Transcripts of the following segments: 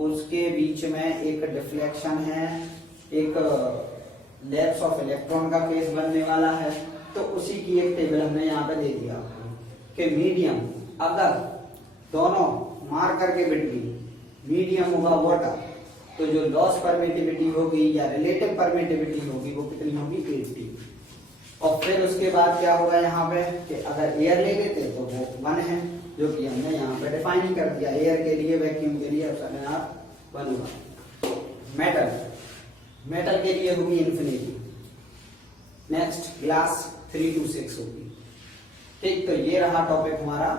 उसके बीच में एक डिफ्लेक्शन है, एक लैप्स ऑफ इलेक्ट्रॉन का केस बनने वाला है। तो उसी की एक टेबल हमने यहाँ पे दे दिया आपको कि मीडियम, अगर दोनों मार्कर के बिटवीन मीडियम होगा वाटर, तो जो लॉस परमिटिविटी होगी या रिलेटिव परमिटिविटी होगी वो कितनी होगी 80। और फिर उसके बाद क्या होगा यहाँ पे कि अगर एयर ले लेते तो वो 1 है, जो कि हमने यहाँ पे डिफाइन ही कर दिया। एयर के लिए, वैक्यूम के लिए एप्सिलॉन आर 1 होगा। मेटल के लिए होगी इन्फिनिटी। नेक्स्ट ग्लास 3 to 6 होगी। ठीक, तो ये रहा टॉपिक हमारा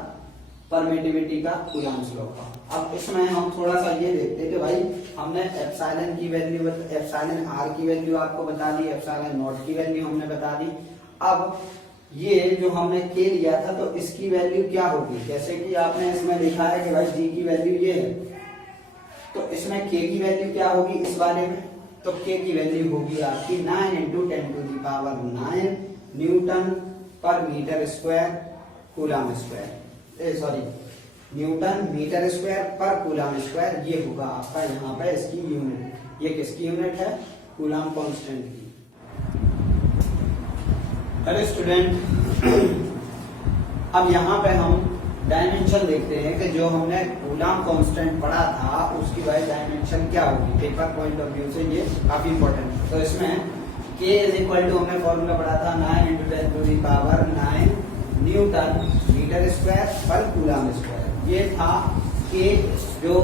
परमिटिविटी का, कूलम्ब्स लॉ का। अब इसमें हम थोड़ा सा ये देखते हैं कि भाई हमने एप्सिलॉन की वैल्यू, एप्सिलॉन आर की वैल्यू आपको बता दी, एप्सिलॉन नॉट की वैल्यू हमने बता दी। अब ये जो हमने के लिया था तो इसकी वैल्यू क्या होगी, जैसे कि आपने इसमें लिखा है कि भाई जी की वैल्यू ये है, तो इसमें के की वैल्यू क्या होगी इस वाले में, तो के की वैल्यू होगी आपकी 9 × 10⁹ newton per metre square coulomb square, sorry newton metre square per coulomb square. ये होगा आपका यहाँ पे इसकी यूनिट। ये किसकी यूनिट है, कूलम कांस्टेंट की। हेलो स्टूडेंट, अब यहाँ पे हम डायमेंशन देखते हैं कि जो हमने कूलम कांस्टेंट पढ़ा था उसकी वाइज डायमेंशन क्या होगी। पेपर पॉइंट ऑफ व्यू से ये काफी इंपॉर्टेंट है। तो इसमें K = हमने फॉर्मूला पढ़ा था 9 × 10⁹ Newton metre square per coulomb square. ये था K जो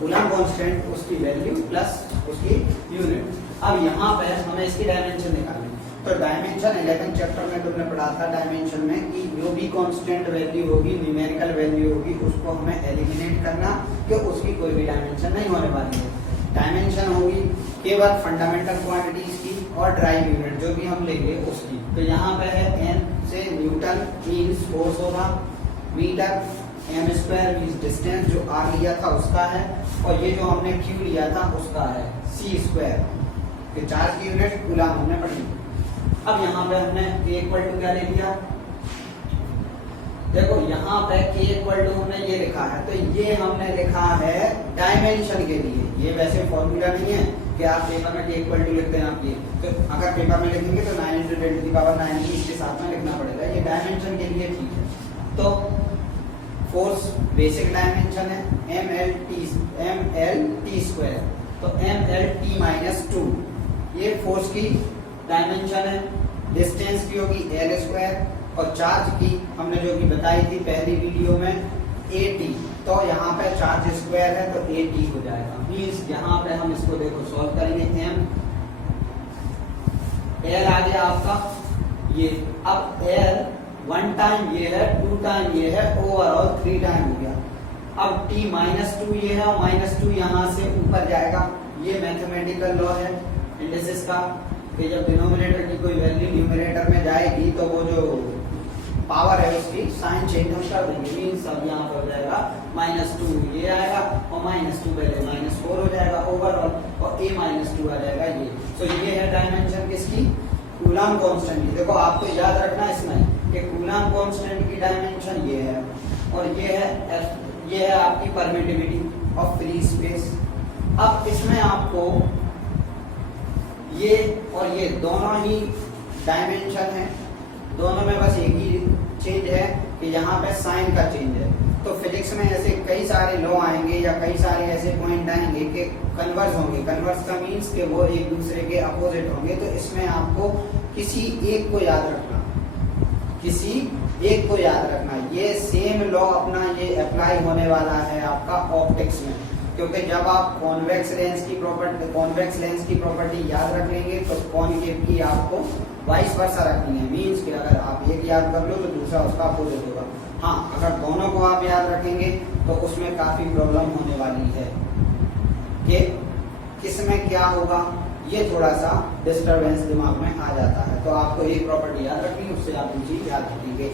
कूलम कांस्टेंट उसकी वैल्यू प्लस उसकी यूनिट। अब यहाँ पे हमें इसकी डायमेंशन निकालनी। तो डायमेंशन 11 चैप्टर में तुमने पढ़ा था डायमेंशन में कि जो भी कांस्टेंट वैल्यू होगी, न्यूमेरिकल वैल्यू होगी, उसको हमें एलिमिनेट करना कि उसकी कोई भी डायमेंशन नहीं होने वाली है। डायमेंशन होगी केवल फंडामेंटल क्वांटिटीज की और ड्राइव यूनिट जो भी हम लेंगे उसकी। तो यहाँ पे है n से न्यूटन मीन्स फोर्स होगा, मीटर m² मीन्स डिस्टेंस जो r लिया था उसका है, और ये जो हमने q लिया था उसका है c²। तो चार्ज की यूनिट कूलम हमने पढ़ी। अब यहाँ पे हमने k = क्या ले लिया, देखो यहाँ पे k = हमने ये लिखा है, तो ये हमने लिखा है डायमेंशन के लिए। ये वैसे फॉर्मूला नहीं है कि आप पेपर में k = लिखते हैं आप ये, तो अगर पेपर में लिखेंगे तो 9 × 10⁹ इसके साथ में लिखना पड़ेगा। ये डायमेंशन के लिए ठीक है। तो फोर्स बेसिक डायमेंशन है mLt², तो mLt-2 ये फोर्स की डायमेंशन है। डिस्टेंस की होगी L², और चार्ज की हमने जो कि बताई थी पहली वीडियो में AT, तो यहाँ पे चार्ज स्क्वायर है तो AT हो जाएगा। मीन्स यहाँ पे हम इसको देखो सॉल्व करेंगे। m L आ गया आपका ये, अब L 1 टाइम ये है, 2 टाइम ये है, ओवरऑल 3 टाइम हो गया। अब t-2 ये है और -2 यहाँ से ऊपर जाएगा। ये मैथमेटिकल लॉ है इंडिसेस का कि जब डिनोमिनेटर की कोई वैल्यू न्यूमरेटर में जाएगी तो वो जो पावर है उसकी साइन चेंज हम कर देंगे। मीन्स अब यहाँ पर हो जाएगा -2 ये आएगा और -2 पहले -4 हो जाएगा ओवरऑल, और a-2 आ जाएगा ये। तो ये है डायमेंशन किसकी, कूलम कांस्टेंट की। देखो आपको याद रखना इसमें कि कूलम कांस्टेंट की डायमेंशन ये है, और ये है आपकी परमिटिविटी ऑफ फ्री स्पेस। अब इसमें आपको ये और ये दोनों ही डायमेंशन है, दोनों में बस एक ही चेंज है कि यहाँ पे साइन का चेंज है। तो फिजिक्स में ऐसे कई सारे लॉ आएंगे या कई सारे ऐसे पॉइंट आएंगे कि कन्वर्स होंगे। कन्वर्स का मीन्स कि वो एक दूसरे के अपोजिट होंगे। तो इसमें आपको किसी एक को याद रखना, किसी एक को याद रखना। ये सेम लॉ अपना ये अप्लाई होने वाला है आपका ऑप्टिक्स में, क्योंकि जब आप कॉन्वेक्स लेंस की प्रॉपर्टी याद रख लेंगे तो कॉनकेव की आपको वाइस वर्सा रखनी है। मीन्स कि अगर आप एक याद कर लो तो दूसरा उसका अपोजिट होगा। हाँ, अगर दोनों को आप याद रखेंगे तो उसमें काफी प्रॉब्लम होने वाली है कि किसमें क्या होगा, ये थोड़ा सा डिस्टरबेंस दिमाग में आ जाता है। तो आपको एक प्रॉपर्टी याद रखनी है, उससे आप चीज याद रखेंगे।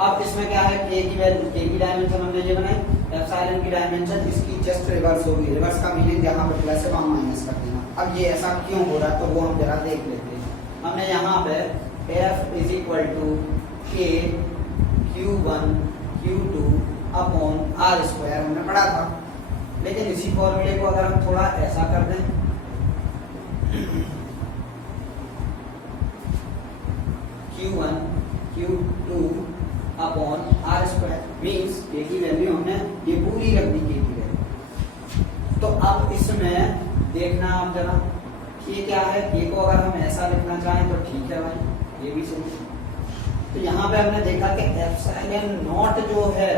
अब इसमें क्या है, के की डायमेंशन हमने ये बनाई, एप्सिलॉन की डायमेंशन इसकी जस्ट रिवर्स होगी। रिवर्स का मीनिंग यहाँ पर प्लस है वहां माइनस कर देना। अब ये ऐसा क्यों हो रहा है तो वो हम जरा देख लेते हैं। हमने यहाँ पे F = K Q1 Q2 /R² हमने पढ़ा था, लेकिन इसी फॉर्मूले को अगर हम थोड़ा ऐसा कर दें, Q1 Q2 upon are square, means के की वैल्यू हमने ये पूरी रख दी के की वैल्यू। तो अब इसमें देखना आप जरा, ये क्या है, के को अगर हम ऐसा लिखना चाहें तो ठीक है भाई, ये भी सही। तो यहाँ पे हमने देखा कि एप्सिलॉन नॉट जो है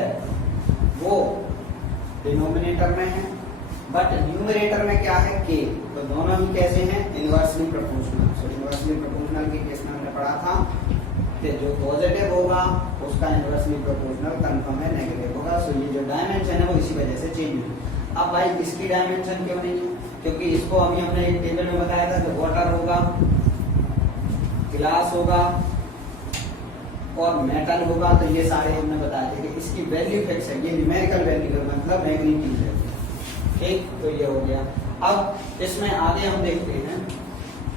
वो डिनोमिनेटर में है, बट न्यूमरेटर में क्या है, के। तो दोनों ही कैसे हैं, इनवर्सली प्रोपोर्शनल। सो इनवर्सली प्रोपोर्शनल के केस में हमने पढ़ा था कि जो पॉजिटिव होगा उसका इनवर्सली प्रोपोर्शनल कंफर्म है नेगेटिव होगा। सो ये जो डायमेंशन है वो इसी वजह से चेंज हुई। अब भाई इसकी डायमेंशन क्यों नहीं है, क्योंकि इसको अभी हमने एक टेबल में बताया था कि वाटर होगा, ग्लास होगा और मेटल होगा। तो ये सारे हमने बताए थे कि इसकी वैल्यू फिक्स है, ये न्यूमेरिकल वैल्यू है, मतलब मैग्नीट्यूड है। ठीक, तो ये हो गया। अब इसमें आगे हम देखते हैं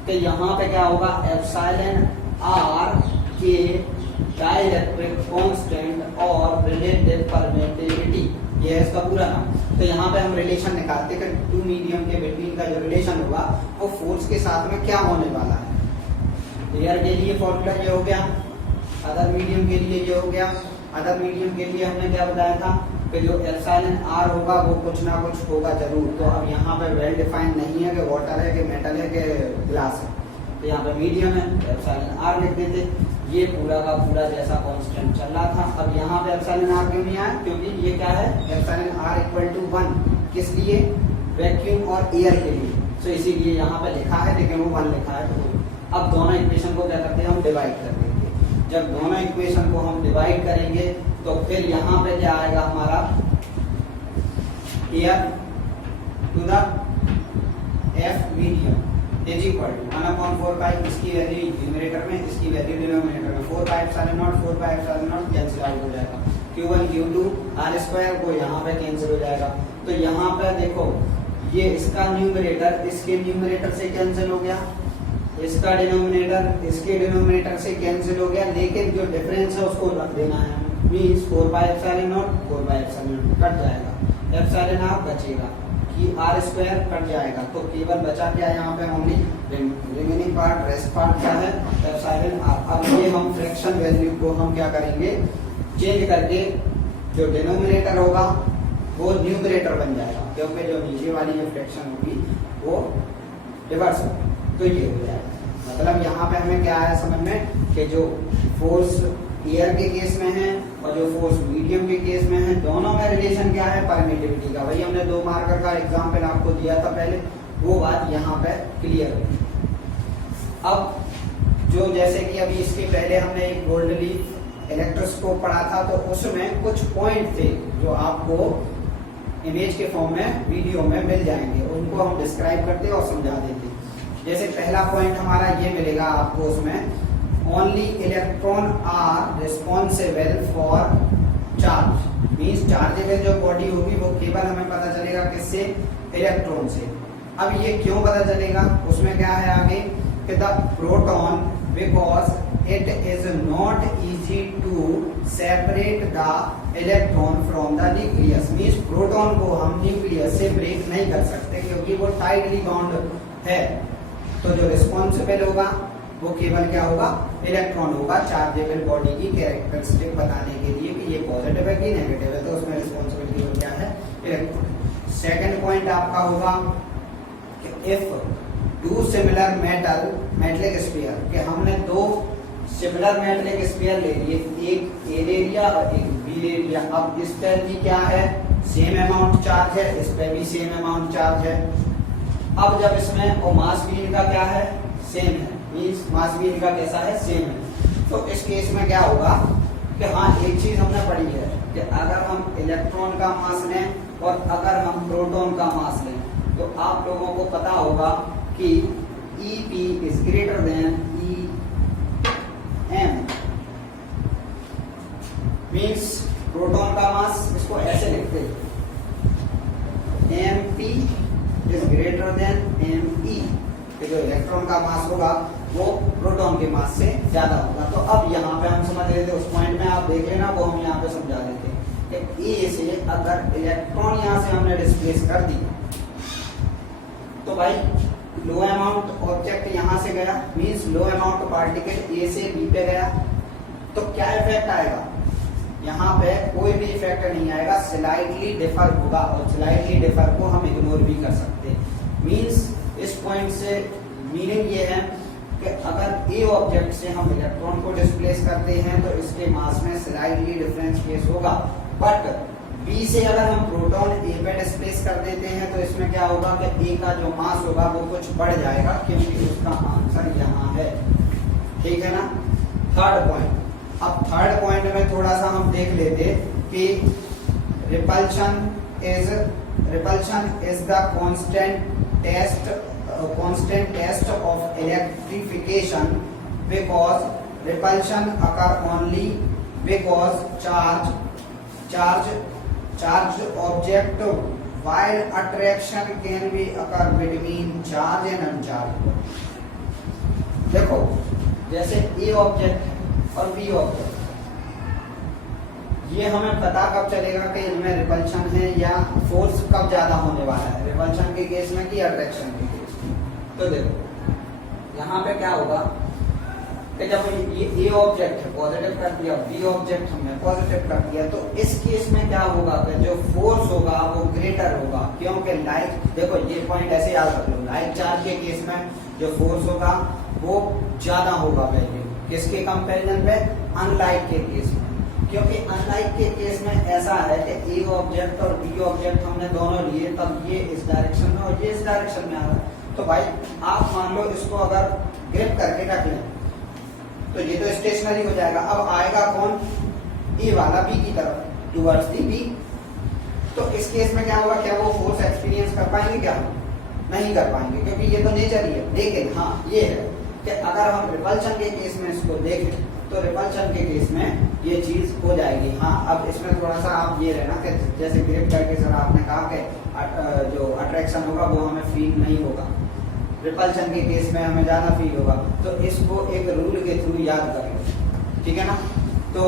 कि यहाँ पे क्या होगा, एप्सिलॉन आर के डाइलेक्ट्रिक कांस्टेंट और रिलेटिव परमिटिविटी, ये है इसका पूरा नाम। तो यहाँ पे हम रिलेशन निकालते हैं कि टू मीडियम के बिटवीन का जो रिलेशन होगा वो फोर्स के साथ में क्या होने वाला है। एयर के लिए फॉर्मूला ये हो गया, अदर मीडियम के लिए ये हो गया। अदर मीडियम के लिए हमने क्या बताया था कि जो एप्सिलॉन आर होगा वो कुछ ना कुछ होगा जरूर। तो अब यहाँ पे वेल डिफाइंड नहीं है कि वाटर है कि मेटल है कि ग्लास है, तो यहाँ पे मीडियम है, एप्सिलॉन आर लिख देते। ये पूरा का पूरा जैसा कांस्टेंट चल रहा था। अब यहाँ पे एप्सिलॉन आर क्यों नहीं आया, क्योंकि ये क्या है, एप्सिलॉन आर इक्वल टू 1, किस लिए, वैक्यूम और एयर के लिए। तो इसीलिए यहाँ पे लिखा है, लेकिन वो 1 लिखा है। तो अब दोनों इक्वेशन को क्या करते हैं, हम डिवाइड कर देंगे। जब दोनों इक्वेशन को हम डिवाइड करेंगे तो फिर यहाँ पे क्या आएगा हमारा, air to the F medium is equal to 1/4 इसकी वैल्यू न्यूमरेटर में, इसकी वैल्यू डिनोमिनेटर में, 4 pi epsilon not, 4 pi epsilon not cancel out हो जाएगा। Q1 Q2 आर स्क्वायर को यहाँ पे कैंसिल हो जाएगा। तो यहाँ पे देखो ये इसका न्यूमरेटर इसके न्यूमरेटर से कैंसिल हो गया, इसका डिनोमिनेटर इसके डिनोमिनेटर से कैंसिल हो गया, लेकिन जो डिफरेंस है उसको रख देना है। Means 4 pi epsilon not 4 pi epsilon not cut जाएगा, एप्सिलॉन आर बचेगा, कि आर स्क्वायर कट जाएगा। तो केवल बचा क्या यहाँ पे, only remaining part, rest part क्या है, एप्सिलॉन आर। अब ये हम फ्रैक्शन वैल्यू को हम क्या करेंगे, चेंज करके जो डिनोमिनेटर होगा वो न्यूमरेटर बन जाएगा, क्योंकि जो नीचे वाली जो फ्रैक्शन होगी वो रिवर्स होगी। तो ये हो जाएगा, मतलब यहाँ पे हमें क्या आया समझ में कि जो फोर्स एयर के केस में है और जो फोर्स मीडियम के केस में है, दोनों में रिलेशन क्या है, परमिटिविटी का। वही हमने 2 मार्कर का एग्जाम्पल आपको दिया था पहले, वो बात यहाँ पे क्लियर हुई। अब जो जैसे कि अभी इसके पहले हमने एक गोल्ड लीफ इलेक्ट्रोस्कोप पढ़ा था, तो उसमें कुछ पॉइंट थे जो आपको इमेज के फॉर्म में वीडियो में मिल जाएंगे, उनको हम डिस्क्राइब करते और समझा देते। जैसे पहला पॉइंट हमारा ये मिलेगा आपको उसमें, only electron are responsible for charge, means chargeable जो बॉडी होगी वो केवल हमें पता चलेगा किससे, इलेक्ट्रॉन से। अब ये क्यों पता चलेगा, उसमें क्या है आगे कि the proton because it is not easy to separate the electron from the nucleus, means proton को हम न्यूक्लियस से ब्रेक नहीं कर सकते क्योंकि वो टाइटली बाउंड है। तो जो रिस्पॉन्सिबल होगा वो केवल क्या होगा, इलेक्ट्रॉन होगा, चार्जेबल बॉडी की कैरेक्टरिस्टिक बताने के लिए कि ये पॉजिटिव है कि नेगेटिव है, तो उसमें रिस्पॉन्सिबिलिटी क्या है, इलेक्ट्रॉन। सेकंड पॉइंट आपका होगा कि इफ 2 सिमिलर मेटलिक स्फीयर, कि हमने 2 सिमिलर मेटलिक स्फीयर ले लिए, एक ए ले लिया और एक बी ले लिया। अब इस पर भी क्या है, सेम अमाउंट चार्ज है, इस पर भी सेम अमाउंट चार्ज है। अब जब इसमें और मास भी इनका क्या है, सेम है, मींस मास भी इनका कैसा है, सेम है। तो इस केस में क्या होगा कि हाँ एक चीज हमने पढ़ी है कि अगर हम इलेक्ट्रॉन का मास लें और अगर हम प्रोटॉन का मास लें, तो आप लोगों को पता होगा कि EP is greater than EM, means proton का मास, इसको ऐसे लिखते हैं MP is greater than ME, कि जो इलेक्ट्रॉन का मास होगा वो प्रोटॉन के मास से ज्यादा होगा। तो अब यहाँ पे हम समझ लेते उस पॉइंट में, आप देख लेना वो हम यहाँ पे समझा देते कि ए से अगर इलेक्ट्रॉन यहाँ से हमने डिस्प्लेस कर दी तो भाई लो अमाउंट ऑब्जेक्ट यहां से गया, means low amount particle A से बी पे गया, तो क्या इफेक्ट आएगा? यहाँ पे कोई भी इफेक्ट नहीं आएगा, स्लाइटली डिफर होगा, और स्लाइटली डिफर को हम इग्नोर भी कर सकते हैं। मींस इस पॉइंट से मीनिंग ये है कि अगर ए ऑब्जेक्ट से हम इलेक्ट्रॉन को डिस्प्लेस करते हैं तो इसके मास में स्लाइटली डिफरेंस केस होगा, बट बी से अगर हम प्रोटॉन ए पे डिस्प्लेस कर देते हैं तो इसमें क्या होगा कि ए का जो मास होगा वो कुछ बढ़ जाएगा, क्योंकि उसका आंसर यहाँ है। ठीक है ना। थर्ड पॉइंट, अब थर्ड पॉइंट में थोड़ा सा हम देख लेते कि repulsion is the constant test of electrification because repulsion occur only because charged object, while attraction can be occur between charge and uncharged। देखो जैसे ए ऑब्जेक्ट और बी ऑब्जेक्ट, ये हमें पता कब चलेगा कि इनमें रिपल्शन है या फोर्स कब ज्यादा होने वाला है, रिपल्शन के केस में कि अट्रैक्शन के केस में। तो देखो यहाँ पे क्या होगा कि जब ये ए ऑब्जेक्ट है पॉजिटिव कर दिया, बी ऑब्जेक्ट हमने पॉजिटिव कर दिया, तो इस केस में क्या होगा कि जो फोर्स होगा वो ग्रेटर होगा, क्योंकि लाइक, देखो ये पॉइंट ऐसे याद रख लो, लाइक चार्ज के केस में जो फोर्स होगा वो ज्यादा होगा वैल्यू, किसके कंपैरिजन पे? अनलाइक के केस में, क्योंकि अनलाइक के केस में ऐसा है कि ए ऑब्जेक्ट और बी ऑब्जेक्ट हमने दोनों लिए, तब ये इस डायरेक्शन में और ये इस डायरेक्शन में आ रहा है। तो भाई आप मान लो इसको अगर ग्रिप करके रख लें तो ये तो स्टेशनरी हो जाएगा, अब आएगा कौन? ए वाला बी की तरफ, टुवर्ड्स दी बी। तो इस केस में क्या होगा? क्या वो फोर्स एक्सपीरियंस कर पाएंगे? क्या नहीं कर पाएंगे, क्योंकि ये तो नेचर ही है। लेकिन हाँ ये है कि अगर हम रिपल्शन के केस में इसको देखें तो रिपल्शन के केस में ये चीज हो जाएगी। हाँ अब इसमें थोड़ा सा आप ये रहना कि जैसे ग्रिप करके सर आपने कहा कि जो अट्रैक्शन होगा वो हमें फील नहीं होगा, रिपल्शन के केस में हमें ज्यादा फील होगा, तो इसको एक रूल के थ्रू याद करेंगे। ठीक है ना। तो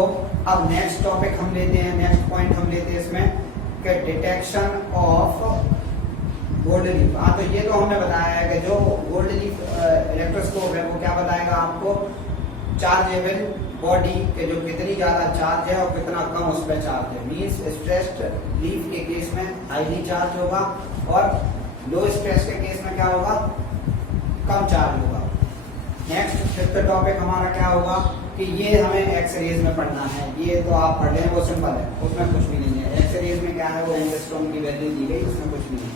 अब नेक्स्ट टॉपिक हम लेते हैं, नेक्स्ट पॉइंट हम लेते हैं इसमें कि डिटेक्शन ऑफ गोल्ड लीफ। हाँ तो ये तो हमने बताया है कि जो गोल्ड लीफ इलेक्ट्रोस्कोप है वो क्या बताएगा आपको? चार्जेबल बॉडी के जो कितनी ज्यादा चार्ज है और कितना कम उस पर चार्ज है। मींस स्ट्रेस्ड लीफ के केस में हाईली चार्ज होगा और लो स्ट्रेस के केस में क्या होगा? कम चार्ज होगा। नेक्स्ट फिफ्थ टॉपिक हमारा क्या होगा कि ये हमें एक्स रेज में पढ़ना है। ये तो आप पढ़ लें, वो सिंपल है, उसमें कुछ भी नहीं है। एक्स रेज में क्या है? वो एंगस्ट्रॉम की वैल्यू दी गई, उसमें कुछ भी नहीं है।